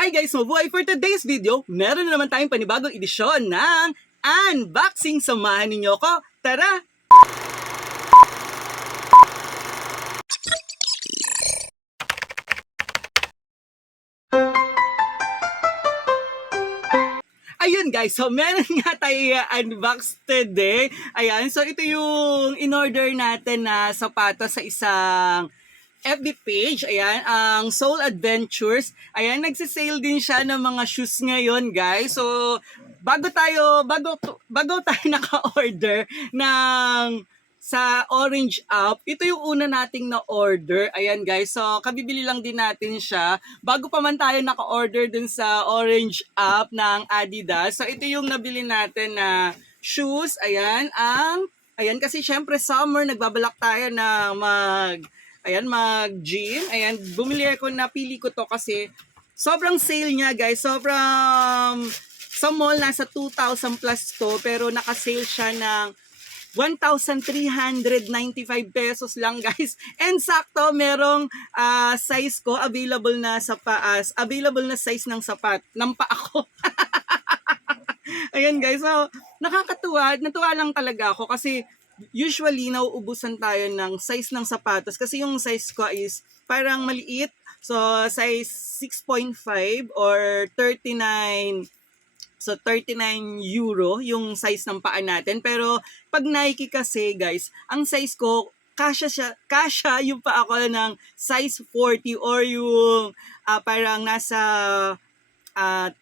Hi guys, mabuhay! For today's video, meron na naman tayong panibagong edisyon ng unboxing. Samahan ninyo ko. Tara! Ayun guys, so meron nga tayo unbox today. Ayan, so ito yung in-order natin na sapatos sa isang FB page. Ayan, ang Soul Adventures. Ayan, nagsisale din siya ng mga shoes ngayon guys. So, bago tayo naka-order ng sa Orange app, ito yung una nating na-order. Ayan guys, so kabibili lang din natin siya. Bago pa man tayo naka-order dun sa Orange app ng Adidas. So ito yung nabili natin na shoes. Ayan kasi syempre summer, nagbabalak tayo na mag-gym. Ayan, napili ko to kasi sobrang sale niya guys. Sa mall, nasa 2,000 plus to, pero naka-sale siya ng 1,395 pesos lang guys. And sakto merong size ko available na size ng sapat ng paa ko. Ayan guys, so natuwa lang talaga ako kasi usually nauubusan tayo ng size ng sapatos kasi yung size ko is parang maliit. So size 6.5 or 39. So, 39 euro yung size ng paa natin. Pero, pag Nike kasi, guys, ang size ko, kasya yung paa ko ng size 40 or yung parang nasa, ang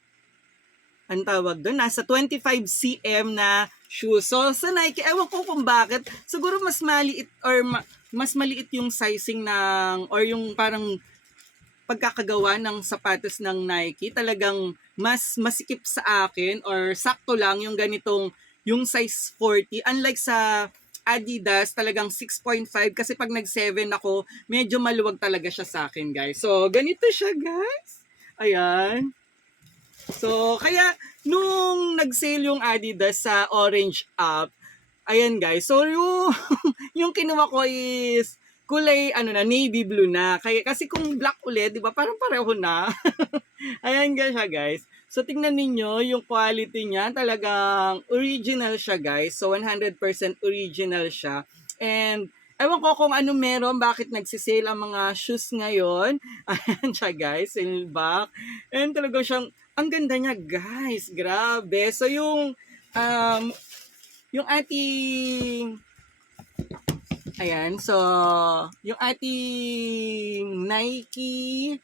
tawag doon, nasa 25 cm na shoes. So, sa Nike, ewan ko kung bakit, siguro mas maliit or mas maliit yung sizing or yung parang pagkakagawa ng sapatos ng Nike, talagang mas masikip sa akin or sakto lang yung size 40. Unlike sa Adidas, talagang 6.5 kasi pag nag-7 ako, medyo maluwag talaga siya sa akin, guys. So, ganito siya, guys. Ayan. So, kaya nung nag-sale yung Adidas sa Orange app, ayan guys. So, yung kinuha ko is kulay navy blue na. Kasi kung black ulit, 'di ba? Parang pareho na. Ayan guys. So tingnan niyo yung quality niya, talagang original siya guys. So 100% original siya. And ewan ko kung ano meron, bakit nagsisale ang mga shoes ngayon. Ayan siya guys, silback. And talaga siyang, ang ganda niya guys, grabe. So yung ating yung ating Nike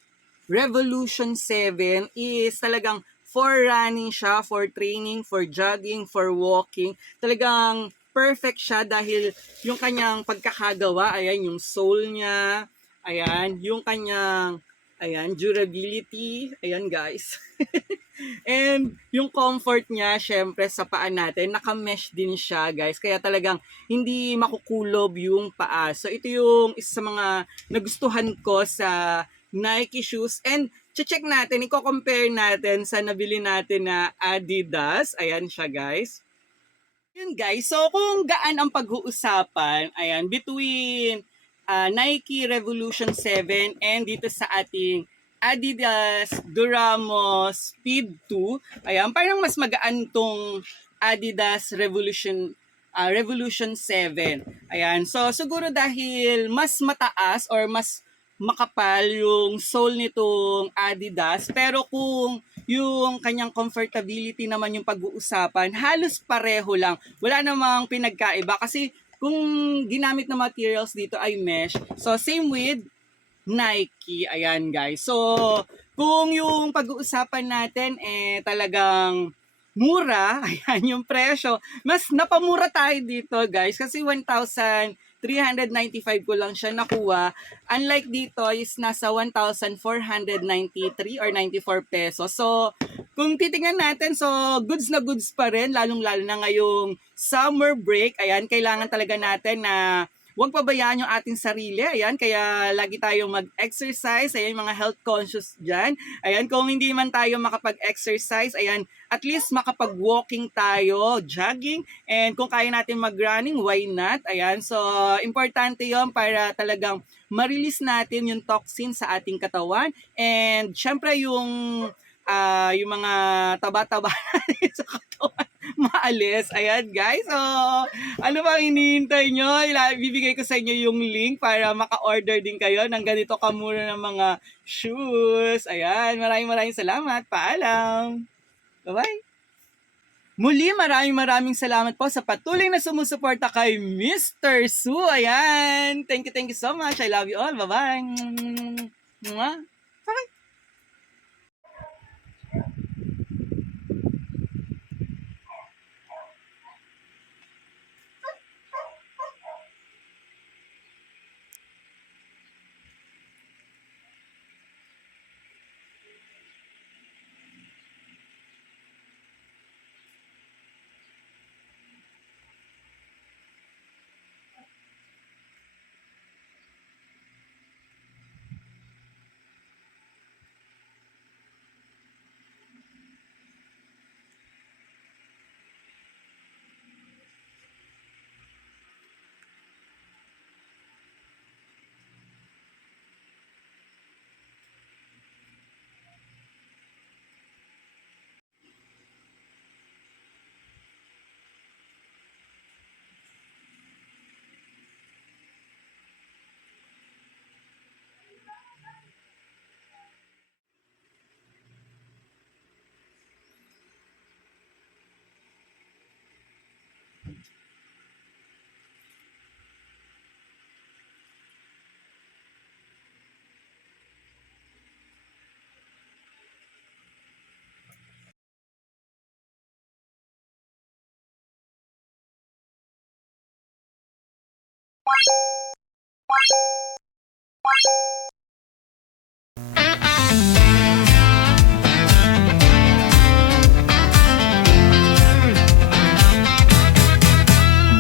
Revolution 7 is talagang for running siya, for training, for jogging, for walking. Talagang perfect siya dahil yung kanyang pagkakagawa, ayan, yung sole niya, ayan, yung kanyang, durability, ayan guys. And yung comfort niya, syempre sa paa natin, naka-mesh din siya guys. Kaya talagang hindi makukulob yung paa. So ito yung isa sa mga nagustuhan ko sa Nike shoes. And check natin, i-compare natin sa nabili natin na Adidas. Ayan siya guys. Yun guys, so kung gaan ang pag-uusapan, ayan, between Nike Revolution 7 and dito sa ating Adidas Duramo Speed 2. Ayan, parang mas magaan tong Adidas Revolution 7. Ayan, so siguro dahil mas mataas or mas makapal yung sole nitong Adidas, pero kung yung kanyang comfortability naman yung pag-uusapan, halos pareho lang. Wala namang pinagkaiba kasi kung ginamit na materials dito ay mesh. So same with Nike. Ayan guys. So, kung yung pag-uusapan natin talagang mura, ayan yung presyo. Mas napamura tayo dito guys kasi 1,395 ko lang siya nakuha. Unlike dito is nasa 1,493 or 94 pesos. So, kung titingnan natin, so goods na goods pa rin, lalong-lalo na ngayong summer break. Ayan, kailangan talaga natin na huwag pabayaan yung ating sarili. Ayan, kaya lagi tayong mag-exercise. Ayan, mga health conscious dyan. Ayan, kung hindi man tayo makapag-exercise, ayan, at least makapag-walking tayo, jogging. And kung kaya natin mag-running, why not? Ayan, so importante yon para talagang ma-release natin yung toxin sa ating katawan. And syempre yung yung mga taba-taba sa katawan maalis. Ayan guys. So, ano bang hinihintay nyo? Bibigay ko sa inyo yung link para maka-order din kayo ng ganito kamura ng mga shoes. Ayan, maraming salamat. Paalam. Bye-bye. Muli, maraming salamat po sa patuloy na sumusuporta kay Mr. Su. Ayan. Thank you so much. I love you all. Bye-bye. Bye.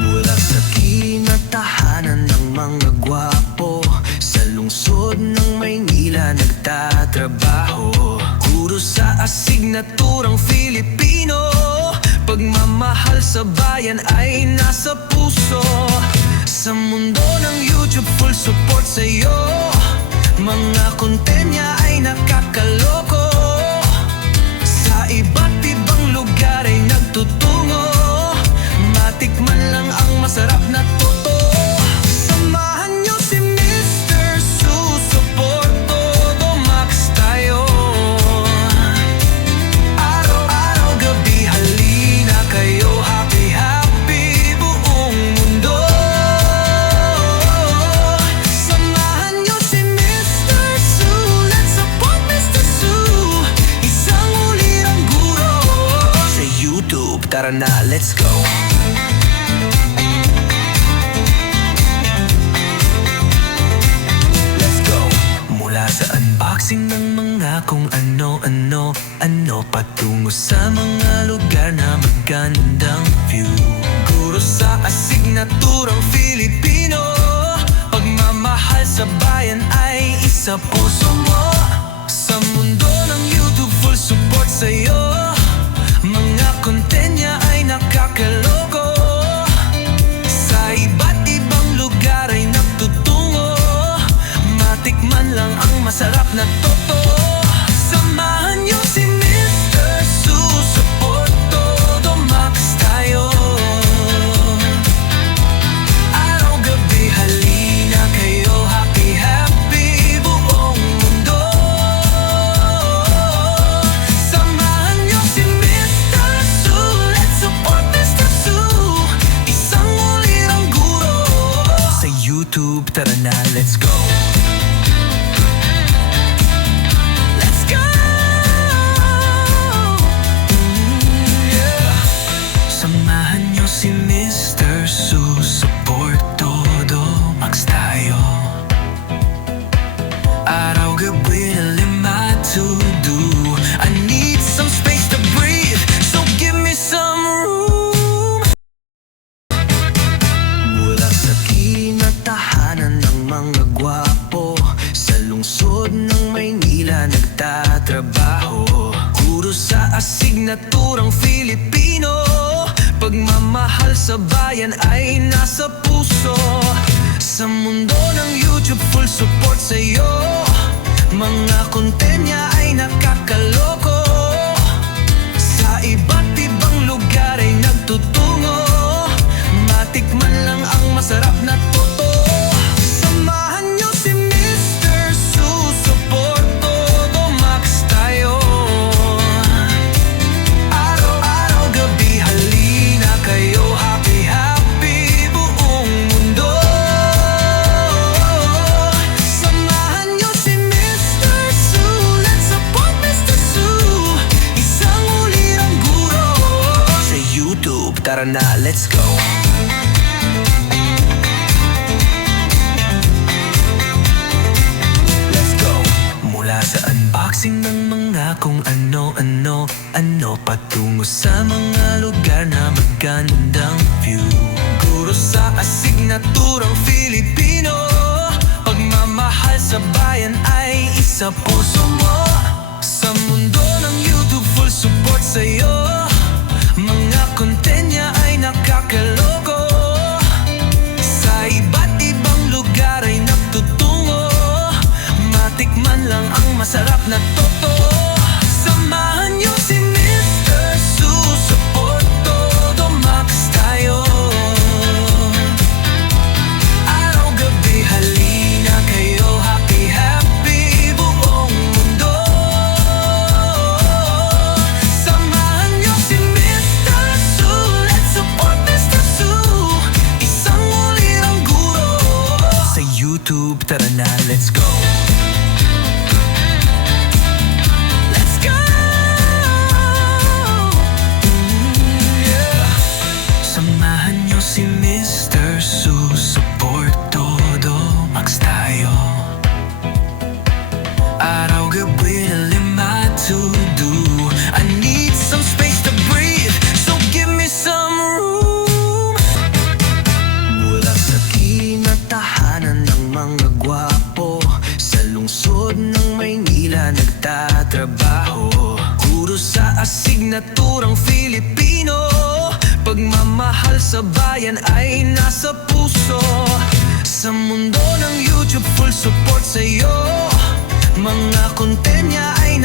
Mula sa kinatahanan ng mga gwapo, sa lungsod ng Maynila nagtatrabaho. Guro sa asignaturang Filipino, pagmamahal sa bayan ay nasa puso. Sa mundo ng YouTube, full support sa'yo. Mga content niya ay nakakaloko. Sa iba't ibang lugar ay nagtutungo. Matikman lang ang masarap na totoo. Samahan niyo si Mr. Su, support todo max tayo. Araw-araw, gabi, halina kayo. Happy, happy buong mundo. Samahan niyo si Mr. Su, let's support Mr. Su. Isang ulirang guro sa YouTube, tara na, let's go. Mula sa unboxing ng mga kung ano-ano patungo sa mga lugar na magandang view. Guro sa asignaturang Filipino, pagmamahal sa bayan ay isa puso mo. Sa mundo ng YouTube, full support sa'yo. Mga content niya ay nakakaloko. Sa iba't ibang lugar ay nagtutungo. Matikman lang ang masarap na totoo. Samahan niyo si Mr. Su, support todo max tayo. Araw-gabi, halina kayo. Happy, happy buong mundo. Samahan niyo si Mr. Su, let's support Mr. Su. Isang ulirang guro sa YouTube, tara na, let's go. Si Mr. Su, support todo max tayo. Araw-gabi na lima to do. I need some space to breathe, so give me some room. Mula sa kinatahanan ng mga gwapo, sa lungsod ng Maynila nagtatrabaho. Guro sa asignaturang Filipino, pagmamahal sa bayan ay nasa puso. Sa mundo ng YouTube, full support sa'yo. Mga content niya ay nakakaloko. tara na, let's go. Let's go. Mula sa unboxing ng mga kung ano-ano, patungo sa mga lugar na magandang view. Guro sa asignaturang Filipino, pagmamahal sa bayan ay isa puso mo. Sa mundo ng YouTube, full support sa'yo. Mga content niya ay nakakaloko. Sa iba't ibang lugar ay natutungo. Matikman lang ang masarap na totoo. Samahan niyo si Mr. Support todo max tayo. Araw-gabi halina kayo, happy happy buong mundo. Samahan niyo si Mr. Su, let's support Mr. Su. Isang ulirang guro sa YouTube, tara na, let's go. Let's go! Yeah. Samahan niyo si Mr. Su, support todo, max tayo. Araw-gabi na lima to do. I need some space to breathe, so give me some room. Mula sa kinatahanan ng mga gwapo, sa lungsod ng Maynila nagtatrabaho. Guro sa asignaturang Filipino, pagmamahal sa bayan ay nasa puso. Sa mundo ng YouTube, full support sa'yo. Mga content niya ay